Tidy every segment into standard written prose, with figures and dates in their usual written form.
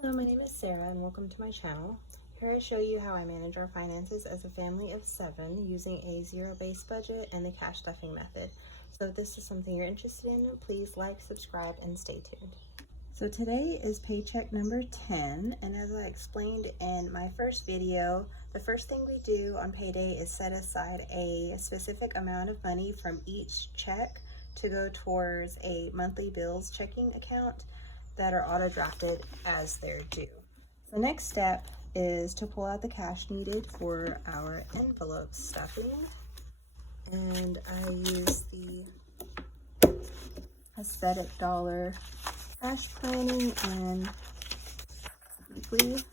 Hello, my name is Sarah and welcome to my channel. Here I show you how I manage our finances as a family of 7 using a zero-based budget and the cash stuffing method. So if this is something you're interested in, please like, subscribe, and stay tuned. So today is paycheck number 10, and as I explained in my first video, the first thing we do on payday is set aside a specific amount of money from each check to go towards a monthly bills checking account that are auto-drafted as they're due. The next step is to pull out the cash needed for our envelope stuffing, and I use the aesthetic dollar cash planning and weekly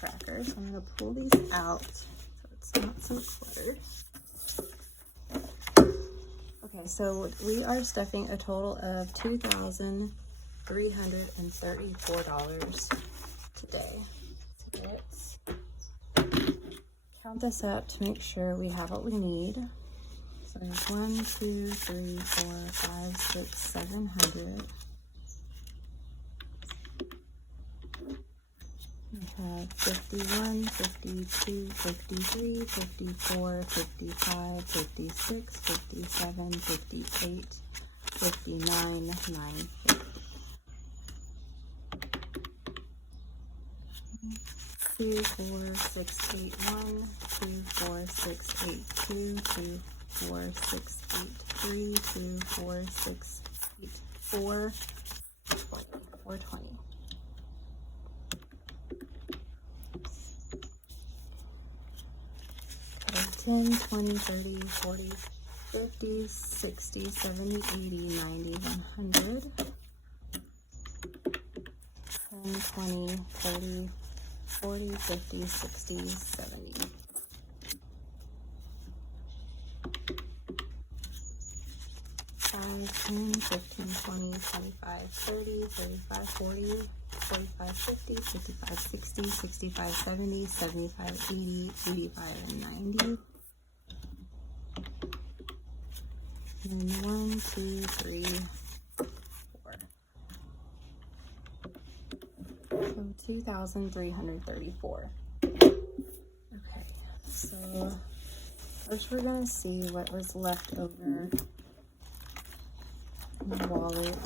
trackers. I'm going to pull these out so it's not so cluttered. Okay, so we are stuffing a total of $2,334 today. So let's count this up to make sure we have what we need. So there's 1, 2, 3, 4, 5, 6, 700. We have 51, 52, 53, 54, 55, 56, 57, 58, 59, 950. 2, 4, 6, 8, 1, 2, 4, 6, 8, 2, 2, 4, 6, 8, 3, 2, 4, 6, 8, 4, 420. 10, 20, 30, 40, 50, 60, 70, 80, 90, 100. 10, 20, 30, 40, 50, 60, 70. 5, 10, 15, 20, 25, 30, 35, 40, 45, 50, 55, 60, 65, 70, 75, 80, 85, and 90. And 1, 2, 3, 4. So 2,334. Okay, so first we're gonna see what was left over in the wallet.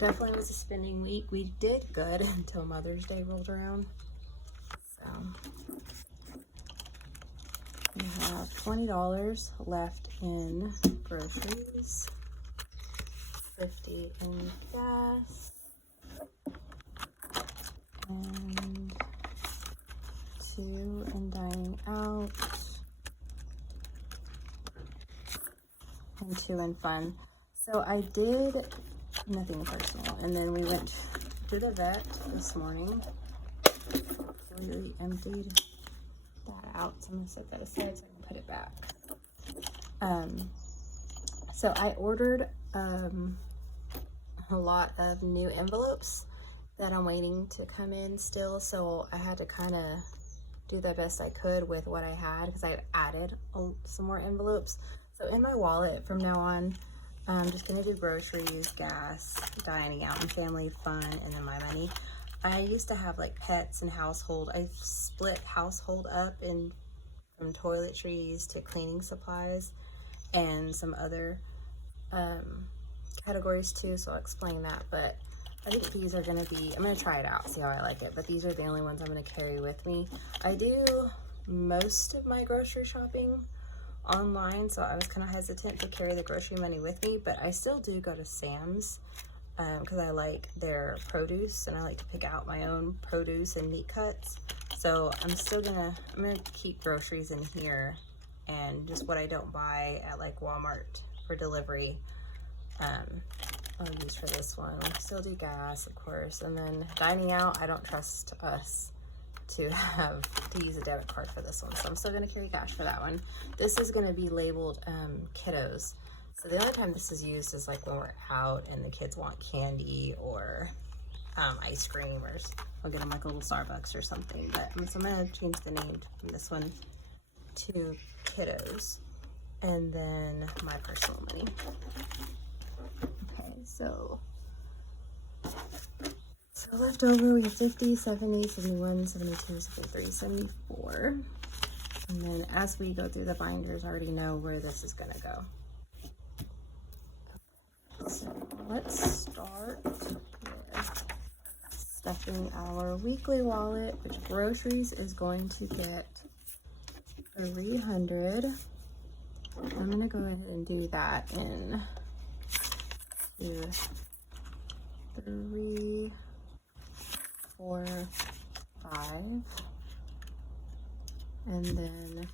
Definitely was a spending week. We did good until Mother's Day rolled around. So we have $20 left in groceries, 50 in gas, and 2 in dining out, and 2 in fun. So I did nothing personal, and then we went to the vet this morning. Completely emptied that out, so I'm gonna set that aside so I can put it back. So I ordered a lot of new envelopes that I'm waiting to come in still, so I had to kind of do the best I could with what I had because I had added some more envelopes. So in my wallet from now on, I'm just gonna do groceries, gas, dining out, and family fun, and then my money. I used to have like pets and household. I split household up in from toiletries to cleaning supplies and some other categories too, so I'll explain that. But I think these are gonna be, I'm gonna try it out, see how I like it, but these are the only ones I'm gonna carry with me. I do most of my grocery shopping online, so I was kind of hesitant to carry the grocery money with me, but I still do go to Sam's because I like their produce and I like to pick out my own produce and meat cuts. So I'm gonna keep groceries in here, and just what I don't buy at like Walmart for delivery, I'll use for this one. I'll still do gas, of course, and then dining out, I don't trust us to use a debit card for this one, so I'm still gonna carry cash for that one. This is gonna be labeled kiddos. So the only time this is used is like when we're out and the kids want candy or ice cream, or I'll get them like a little Starbucks or something. But so I'm gonna change the name from this one to kiddos, and then my personal money. Okay, so So left over, we have 50, 70, 71, 72, 73, 74. And then as we go through the binders, I already know where this is gonna go. So let's start with stuffing our weekly wallet, which groceries is going to get 300. I'm gonna go ahead and do that in 2, 3, 4, 5, and then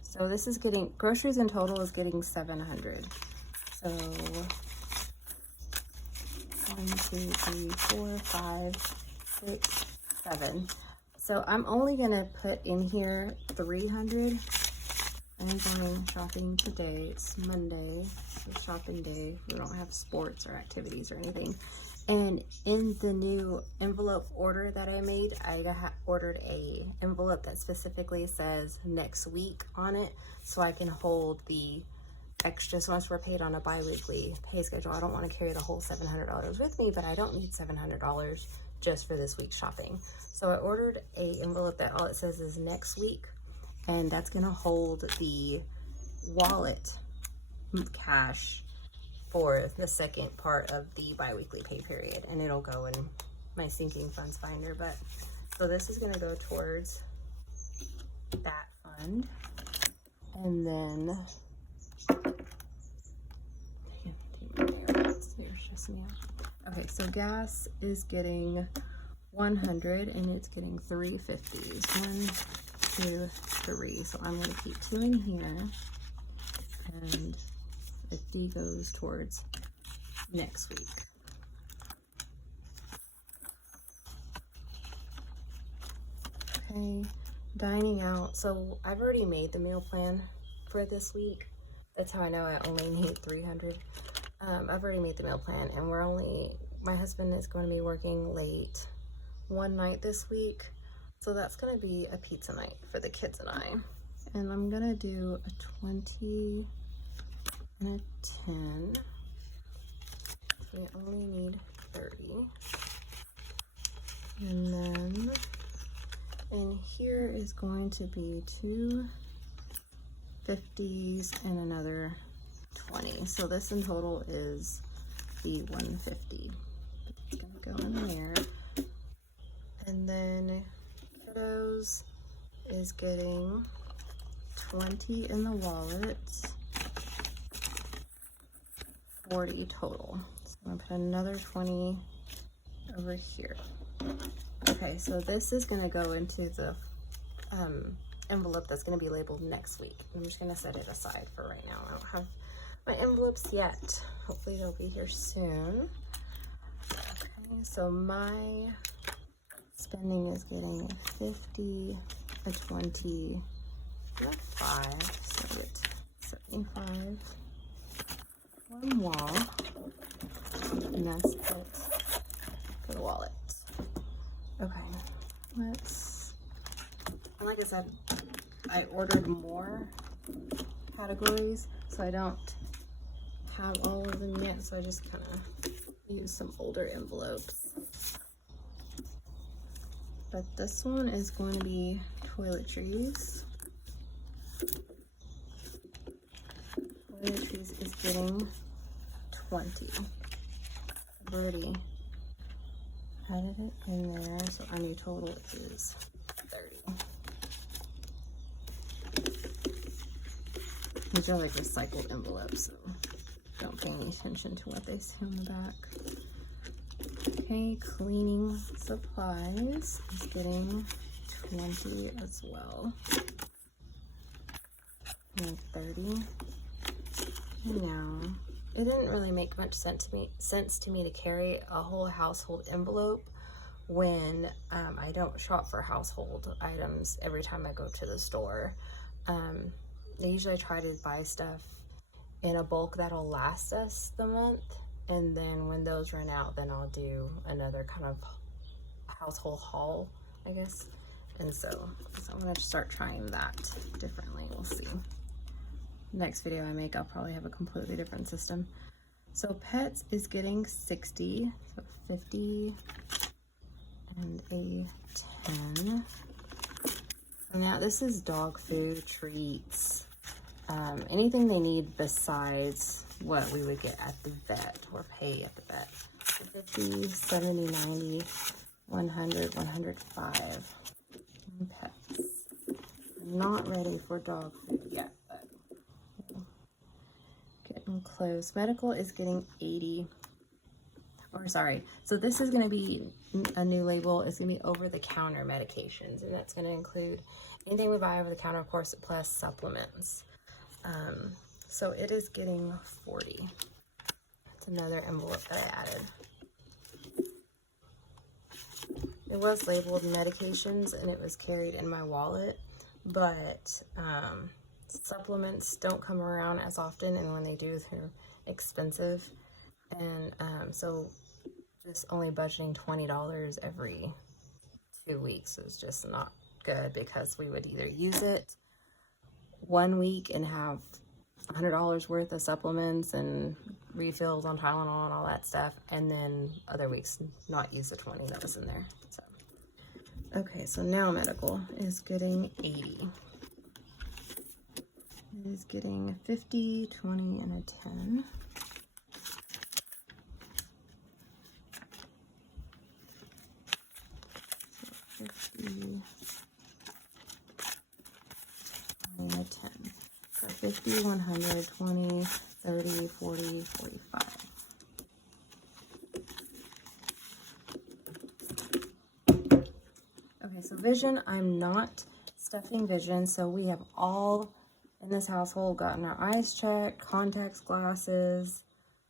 so this is getting, groceries in total is getting 700. So 1, 2, 3, 4, 5, 6, 7. So I'm only gonna put in here 300. I'm going shopping today. It's Monday, it's shopping day. We don't have sports or activities or anything. And in the new envelope order that I made, I ordered a envelope that specifically says next week on it, so I can hold the extras once we're paid on a bi-weekly pay schedule. I don't want to carry the whole $700 with me, but I don't need $700 just for this week's shopping. So I ordered a envelope that all it says is next week, and that's gonna hold the wallet cash for the second part of the bi-weekly pay period, and it'll go in my sinking funds finder. But so this is going to go towards that fund, and then okay, so gas is getting 100 and it's getting 350s. 1, 2, 3. So I'm going to keep 2 in here, and 50 goes towards next week. Okay, dining out. So I've already made the meal plan for this week. That's how I know I only need 300. I've already made the meal plan, and my husband is going to be working late one night this week. So that's going to be a pizza night for the kids and I. And I'm going to do a 20 and a 10. So we only need 30. And then in here is going to be 2 50s and another 20. So this in total is the 150. It's gonna go in there. And then kiddos is getting 20 in the wallet. 40 total. So I'm gonna put another 20 over here. Okay, so this is gonna go into the envelope that's gonna be labeled next week. I'm just gonna set it aside for right now. I don't have my envelopes yet. Hopefully they'll be here soon. Okay, so my spending is getting a 50, a 20, and a 5, so it's 75. One wall, and that's it for the wallet. Okay, and like I said, I ordered more categories, so I don't have all of them yet, so I just kind of use some older envelopes. But this one is going to be toiletries. Toiletries is getting 20. I've already added it in there, so our new total is 30. These are like recycled envelopes, so don't pay any attention to what they say on the back. Okay, cleaning supplies is getting 20 as well. And 30. Now, it didn't really make much sense to me to carry a whole household envelope when I don't shop for household items every time I go to the store. I usually try to buy stuff in a bulk that'll last us the month, and then when those run out, then I'll do another kind of household haul, I guess. And so I'm gonna start trying that differently. We'll see. Next video I make, I'll probably have a completely different system. So pets is getting 60, so 50 and a 10. So now this is dog food, treats, anything they need besides what we would get at the vet or pay at the vet. 50, 70, 90, 100, 105. And pets. I'm not ready for dog food yet, but getting close. Medical is getting 80. Or sorry, so this is going to be a new label. It's going to be over-the-counter medications, and that's going to include anything we buy over the counter, of course, plus supplements. So it is getting 40. It's another envelope that I added. It was labeled medications, and it was carried in my wallet, but supplements don't come around as often, and when they do, they're expensive. And so just only budgeting $20 every 2 weeks is just not good, because we would either use it 1 week and have $100 worth of supplements and refills on Tylenol and all that stuff, and then other weeks not use the 20 that was in there. So okay, so now medical is getting 80. It is getting 50, 20, and a 10. So 50, 20, and a 10. So 50, 100, 20, 30, 40, 45. Okay, so vision, I'm not stuffing vision. So we have all in this household gotten our eyes checked, contacts, glasses.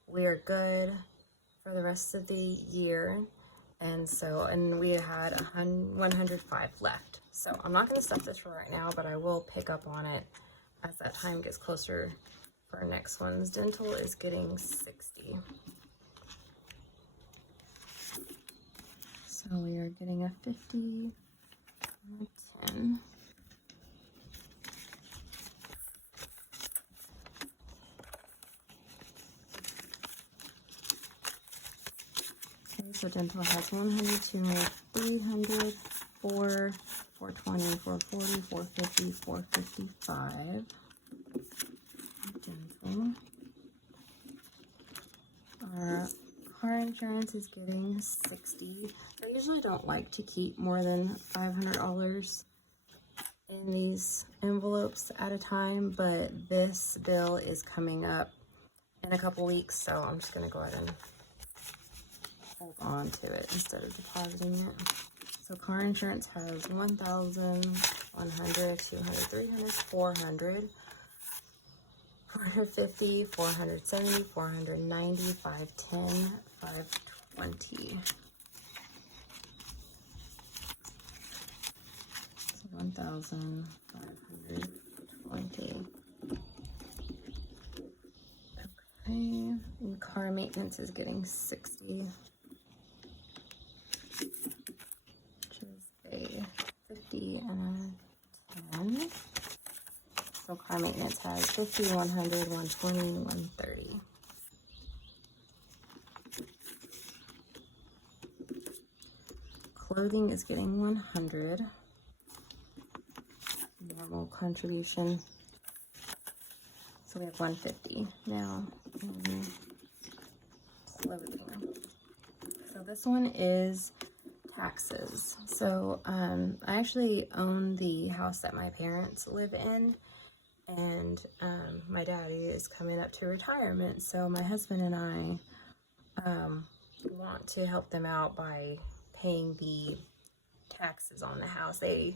We are good for the rest of the year. And we had 105 left. So I'm not going to stuff this for right now, but I will pick up on it as that time gets closer for our next ones. Dental is getting 60. So we are getting a 50 and a 10. Okay, so dental has 100, 200, 300, 4, 420, 440, 450, 455. Dental. Our car insurance is getting 60. I usually don't like to keep more than $500 in these envelopes at a time, but this bill is coming up in a couple weeks, so I'm just going to go ahead and hold on to it instead of depositing it. So car insurance has 1,000, 100, 200, 300, 400, 450, 470, 490, 510, 520. So 1,520. Okay, and car maintenance is getting 60. Which is a 50 and a 10. So car maintenance has 50, 100, 120, 130. Clothing is getting 100. Normal contribution. So we have 150 now in clothing. So this one is taxes. So I actually own the house that my parents live in, and my daddy is coming up to retirement. So my husband and I want to help them out by paying the taxes on the house. They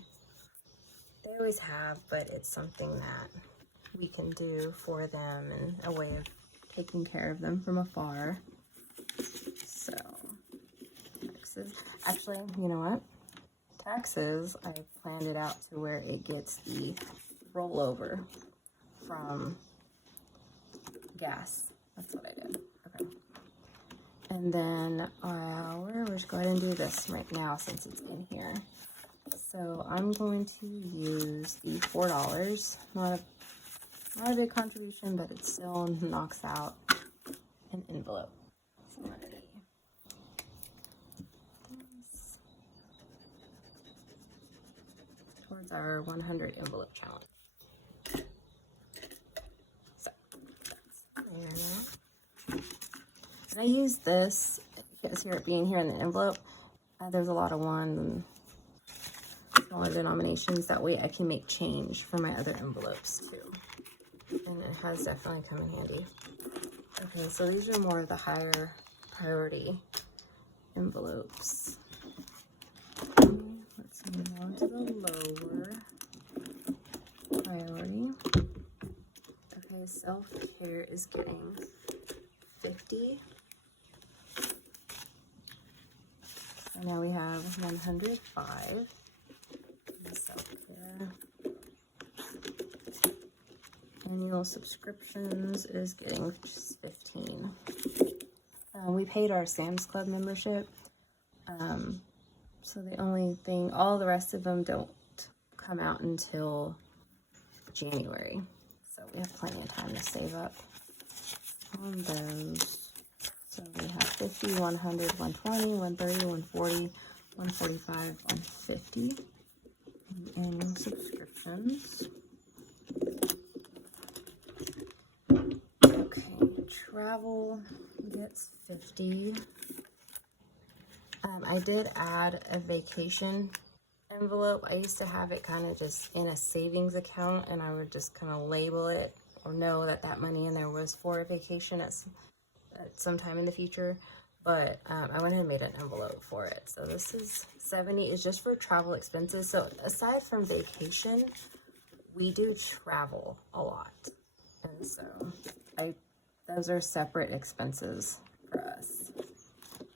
always have, but it's something that we can do for them and a way of taking care of them from afar. So taxes. Actually, you know what? Taxes, I planned it out to where it gets the rollover from gas. That's what I did. Okay. And then we'll just go ahead and do this right now since it's in here. So I'm going to use the $4. Not a big contribution, but it still knocks out an envelope. So towards our 100 envelope challenge. So that's there now. And I use this, you guys hear it being here in the envelope. There's a lot of ones and smaller denominations. That way I can make change for my other envelopes too. And it has definitely come in handy. Okay, so these are more of the higher priority envelopes. Let's move on to the lower priority. Okay, self-care is getting 50. And now we have 105. Self-care. Annual subscriptions is getting just 15. We paid our Sam's Club membership. So the only thing, all the rest of them don't come out until January. So we have plenty of time to save up on those. So we have 50, 100, 120, 130, 140, 145, 150. Annual subscriptions. Okay, travel gets 50. I did add a vacation envelope. I used to have it kind of just in a savings account, and I would just kind of label it or know that that money in there was for a vacation at some time in the future. But I went ahead and made an envelope for it. So this is 70 is just for travel expenses. So aside from vacation, we do travel a lot. And so those are separate expenses for us.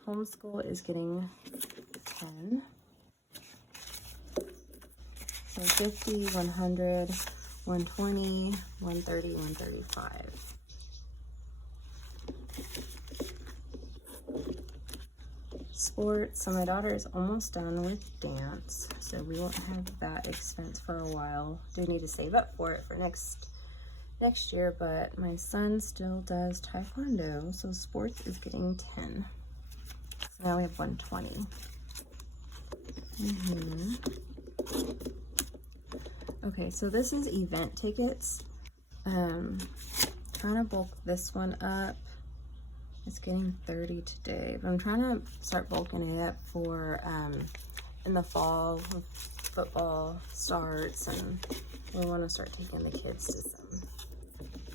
Homeschool is getting 10. So 50, 100, 120, 130, 135. Sports. So my daughter is almost done with dance, so we won't have that expense for a while. Do need to save up for it for next year, but my son still does taekwondo, so sports is getting 10. So now we have 120. Okay, so this is event tickets. Trying to bulk this one up. It's getting 30 today, but I'm trying to start bulking it up for in the fall when football starts, and we want to start taking the kids to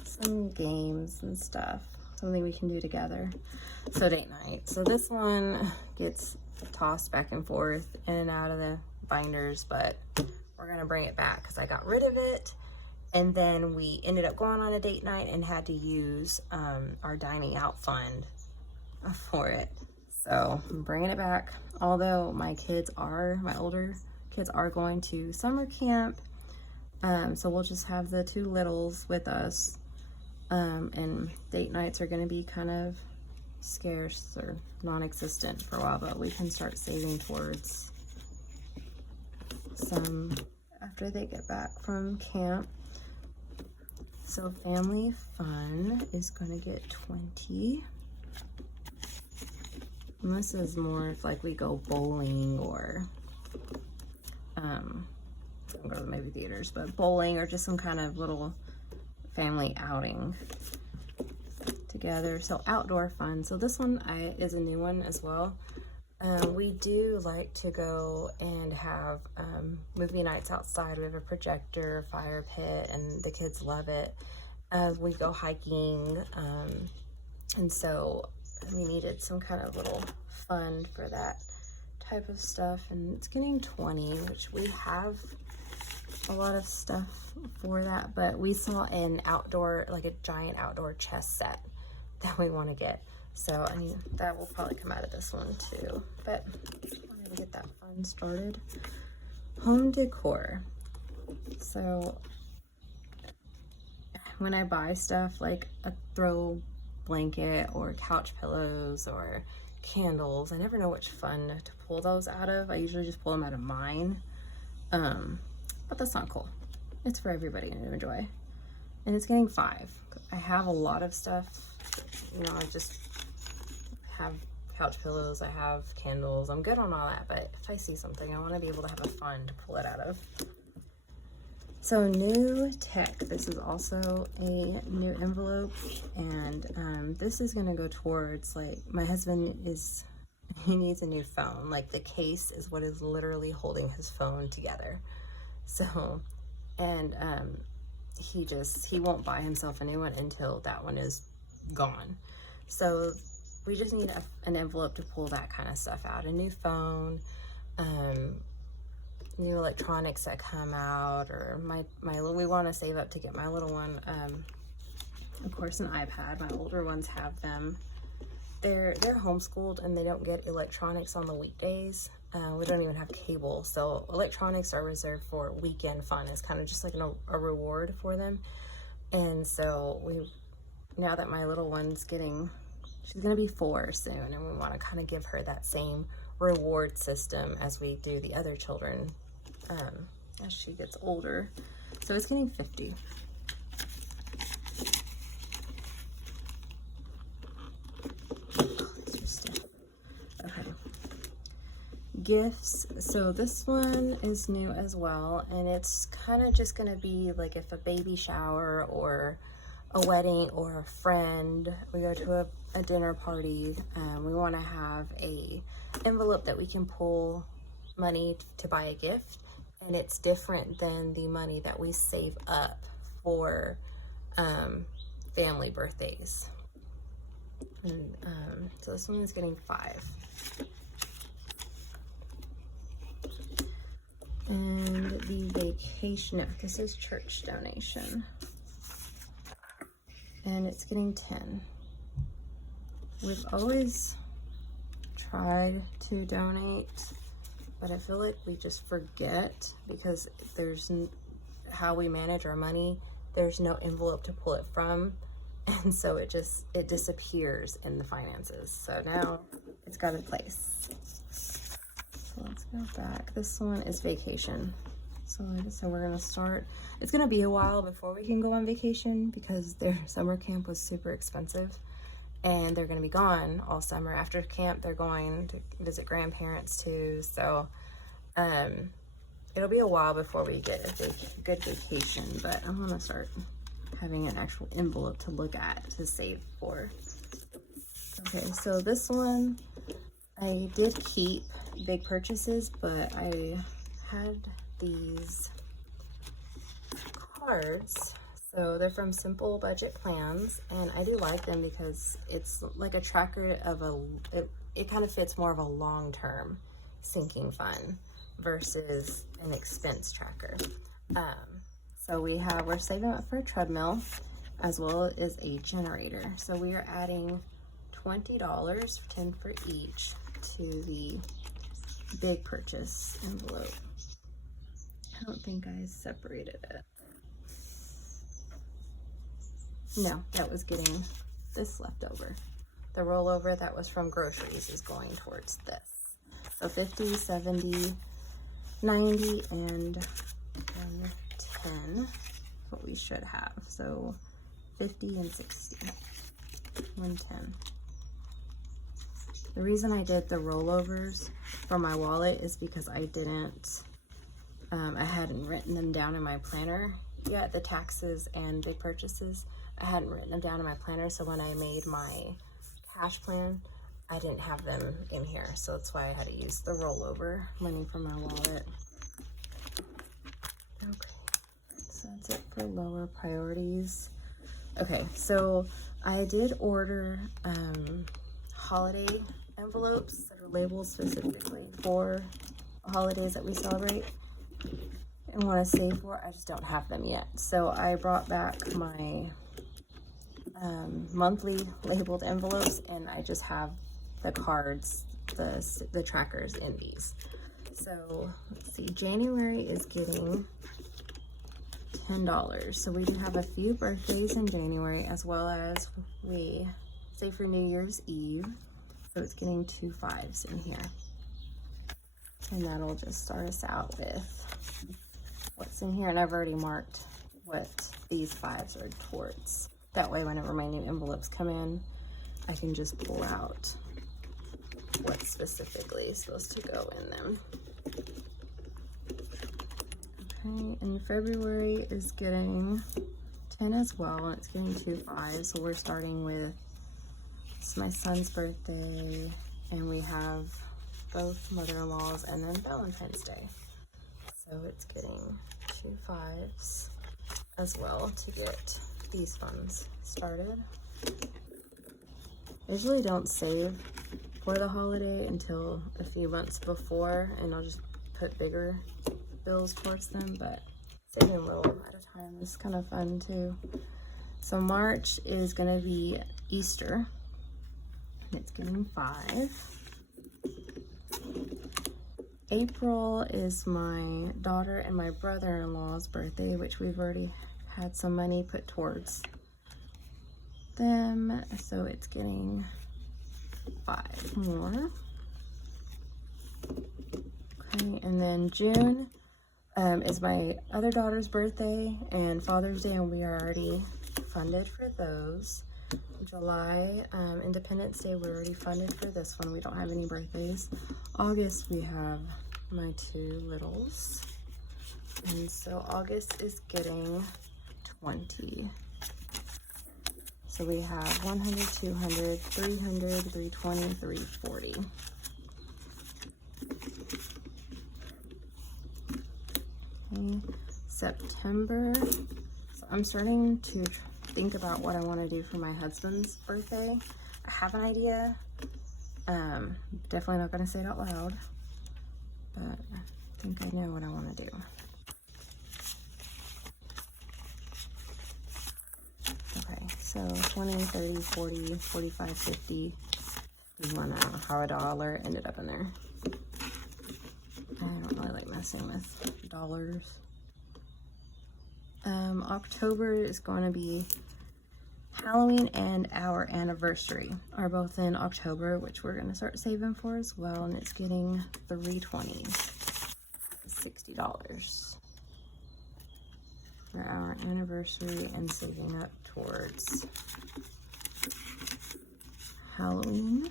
some games and stuff, something we can do together. So date night. So this one gets tossed back and forth in and out of the binders, but we're gonna bring it back because I got rid of it. And then we ended up going on a date night and had to use our dining out fund for it. So I'm bringing it back. Although my older kids are going to summer camp. So we'll just have the two littles with us. And date nights are going to be kind of scarce or non-existent for a while, but we can start saving towards some after they get back from camp. So family fun is going to get 20. And this is more if like we go bowling or don't go to the movie theaters, but bowling or just some kind of little family outing together. So outdoor fun. So this one is a new one as well. We do like to go and have movie nights outside. We have a projector, a fire pit, and the kids love it. We go hiking, and so we needed some kind of little fund for that type of stuff, and it's getting 20, which we have a lot of stuff for that, but we saw an outdoor, like a giant outdoor chess set that we want to get. So I mean, that will probably come out of this one too, but I wanted to get that fun started. Home decor. So when I buy stuff like a throw blanket or couch pillows or candles, I never know which fund to pull those out of. I usually just pull them out of mine, but that's not cool. It's for everybody to enjoy, and it's getting 5. I have a lot of stuff you know, I just have couch pillows, I have candles, I'm good on all that, but if I see something, I want to be able to have a fund to pull it out of. So new tech, this is also a new envelope, and this is going to go towards, like, my husband he needs a new phone. Like, the case is what is literally holding his phone together. So, and he won't buy himself a new one until that one is gone. So we just need an envelope to pull that kind of stuff out. A new phone, new electronics that come out, or we want to save up to get my little one, of course, an iPad. My older ones have them. They're homeschooled and they don't get electronics on the weekdays. We don't even have cable, so electronics are reserved for weekend fun. It's kind of just like a reward for them. And so now that my little one's she's gonna be 4 soon, and we want to kind of give her that same reward system as we do the other children as she gets older. So it's getting 50. Okay. Gifts. So this one is new as well, and it's kind of just gonna be like if a baby shower or a wedding or a friend, we go to a dinner party, we want to have a envelope that we can pull money to buy a gift, and it's different than the money that we save up for family birthdays. And so this one is getting 5. And the vacation, no, this is church donation, and it's getting 10. We've always tried to donate, but I feel like we just forget because there's how we manage our money. There's no envelope to pull it from, and so it disappears in the finances. So now it's got a place. So let's go back. This one is vacation. So like I said, we're gonna start. It's gonna be a while before we can go on vacation because their summer camp was super expensive, and they're gonna be gone all summer. After camp, they're going to visit grandparents too. So it'll be a while before we get a good vacation, but I'm gonna start having an actual envelope to look at to save for. Okay, so this one I did keep big purchases, but I had these cards. So they're from Simple Budget Plans, and I do like them because it's like a tracker of it kind of fits more of a long-term sinking fund versus an expense tracker. So we're saving up for a treadmill as well as a generator. So we are adding $20, 10 for each, to the big purchase envelope. I don't think I separated it. No, that was getting this leftover. The rollover that was from groceries is going towards this. So 50, 70, 90, and 110, what we should have. So 50 and 60, 110. The reason I did the rollovers for my wallet is because I hadn't written them down in my planner yet, the taxes and big purchases. I hadn't written them down in my planner, so when I made my cash plan, I didn't have them in here. So that's why I had to use the rollover money from my wallet. Okay, so that's it for lower priorities. Okay, so I did order holiday envelopes that are labeled specifically for holidays that we celebrate and want to save for. I just don't have them yet. So I brought back my monthly labeled envelopes, and I just have the cards, the trackers in these. So let's see, January is getting $10. So we do have a few birthdays in January, as well as we save for New Year's Eve. So it's getting 2 5s in here. And that'll just start us out with what's in here. And I've already marked what these 5s are towards. That way, whenever my new envelopes come in, I can just pull out what specifically is supposed to go in them. Okay, and February is getting 10 as well, and it's getting 2 5s. So we're starting with, it's my son's birthday, and we have both mother-in-laws, and then Valentine's Day. So it's getting 2 5s as well to get these funds started. I usually don't save for the holiday until a few months before, and I'll just put bigger bills towards them, but saving a little at a time is kind of fun too. So March is going to be Easter, and it's getting 5. April is my daughter and my brother-in-law's birthday, which we've already had some money put towards them, so it's getting 5 more. Okay, and then June is my other daughter's birthday and Father's Day, and we are already funded for those. July, Independence Day, we're already funded for this one. We don't have any birthdays. August, we have my 2 littles, and so August is getting 20. So we have 100, 200, 300, 320, 340. Okay, September. So I'm starting to think about what I want to do for my husband's birthday. I have an idea. Definitely not going to say it out loud, but I think I know what I want to do. Okay, so 20, 30, 40, 45, 50, 51. I don't know how $1 ended up in there. I don't really like messing with dollars. October is going to be Halloween and our anniversary are both in October, which we're going to start saving for as well, and it's getting 320, $60 for our anniversary and saving up towards Halloween.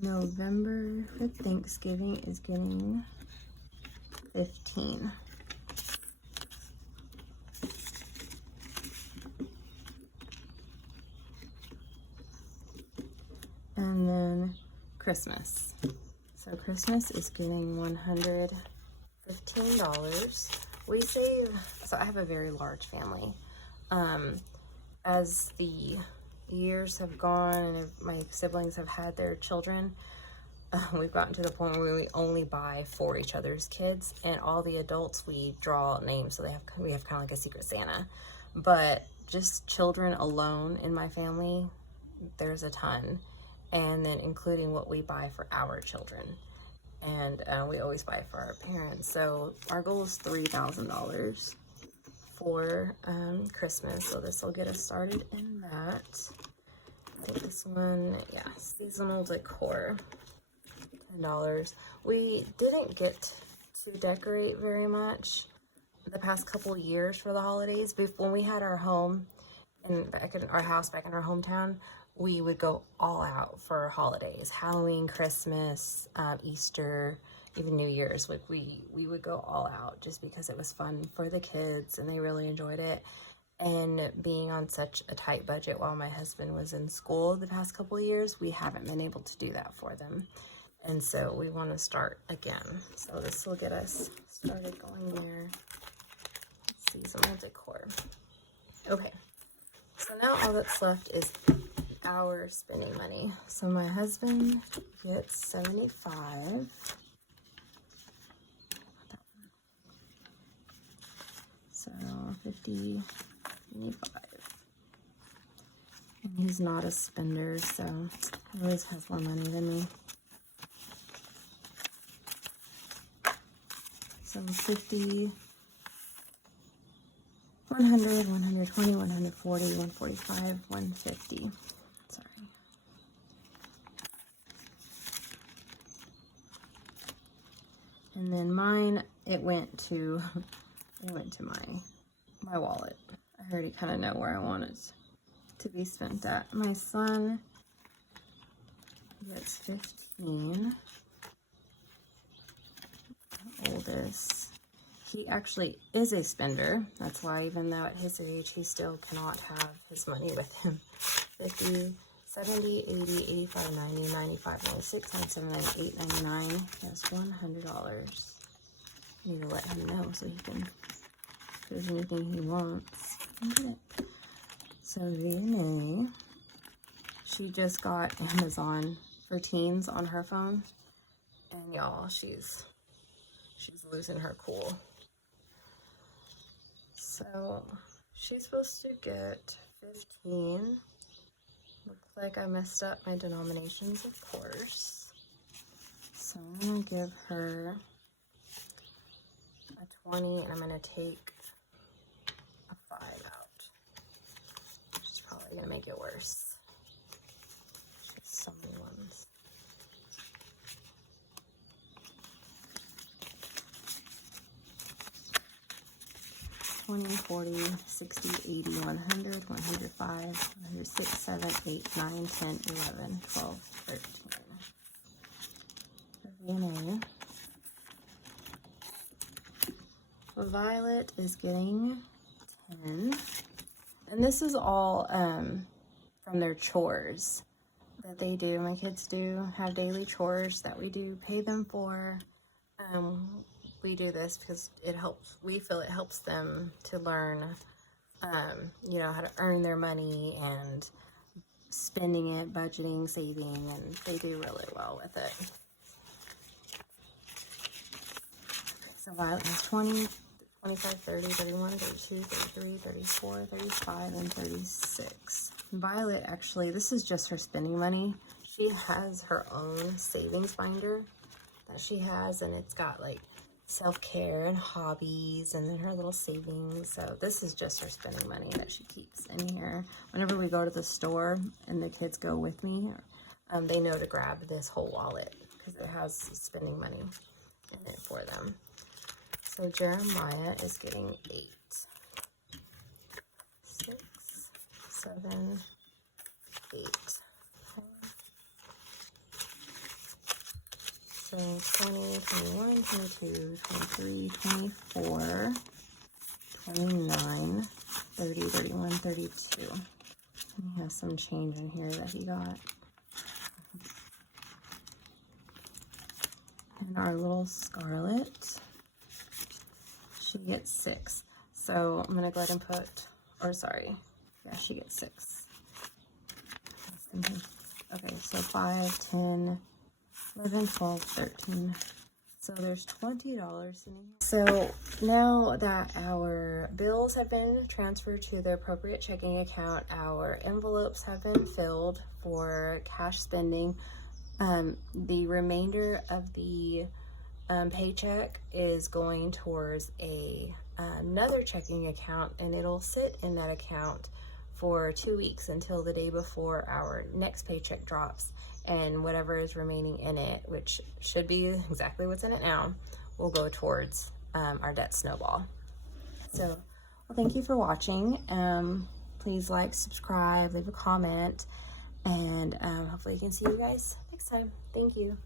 November for Thanksgiving is getting 15. And then Christmas. So Christmas is getting $115. We save, so I have a very large family. As the years have gone and my siblings have had their children, we've gotten to the point where we only buy for each other's kids, and all the adults we draw names, so we have kind of like a secret Santa. But just children alone in my family, there's a ton, and then including what we buy for our children, and we always buy for our parents. So our goal is $3,000 for Christmas, so this will get us started in that. I think this one, yeah, seasonal decor, $10. We didn't get to decorate very much the past couple years for the holidays. When we had our home and back in our house back in our hometown, we would go all out for holidays, Halloween, Christmas, Easter, even New Year's. Like we would go all out just because it was fun for the kids and they really enjoyed it. And being on such a tight budget while my husband was in school the past couple of years, we haven't been able to do that for them. And so we want to start again. So this will get us started going there. Seasonal decor. Okay. So now all that's left is our spending money. So my husband gets $75. So 50, 75. And he's not a spender, so he always has more money than me. So 50, 100, 120, 140, 145, 150. Sorry. And then mine, it went to my my wallet. I already kind of know where I want it to be spent at. My son gets 15. The oldest. He actually is a spender. That's why even though at his age, he still cannot have his money with him. 50, 70, 80, 85, 90, 95, 96, 97, 98, 99. He has $100. I need to let him know so he can, if there's anything he wants, get it. So Renee, she just got Amazon for Teens on her phone. And y'all, she's losing her cool. So she's supposed to get 15. Looks like I messed up my denominations, of course. So I'm gonna give her a 20, and I'm gonna take a 5 out, which is probably gonna make it worse. There's so many ones. 20, 40, 60, 80, 100, 105, 106, 7, 8, 9, 10, 11, 12, 13. Renee. Violet is getting 10. And this is all from their chores that they do. My kids do have daily chores that we do pay them for. We do this because it helps, we feel it helps them to learn, you know, how to earn their money and spending it, budgeting, saving, and they do really well with it. So Violet has 20, 25, 30, 31, 32, 33, 34, 35, and 36. Violet, actually, this is just her spending money. She has her own savings binder that she has, and it's got like self-care and hobbies and then her little savings. So this is just her spending money that she keeps in here. Whenever we go to the store and the kids go with me, they know to grab this whole wallet because it has spending money in it for them. So Jeremiah is getting 8. 6, 7, 8. So 20, 21, 22, 23, 24, 29, 30, 31, 32. He has some change in here that he got. And our little Scarlet, she gets 6. So I'm going to go ahead and put, or sorry, yeah, she gets 6. Okay, so 5, 10, 11, 12, 13. So there's $20 in here. So now that our bills have been transferred to the appropriate checking account, our envelopes have been filled for cash spending. The remainder of the paycheck is going towards another checking account, and it'll sit in that account for 2 weeks until the day before our next paycheck drops. And whatever is remaining in it, which should be exactly what's in it now, will go towards our debt snowball. So, well, thank you for watching. Please like, subscribe, leave a comment, and hopefully I can see you guys next time. Thank you.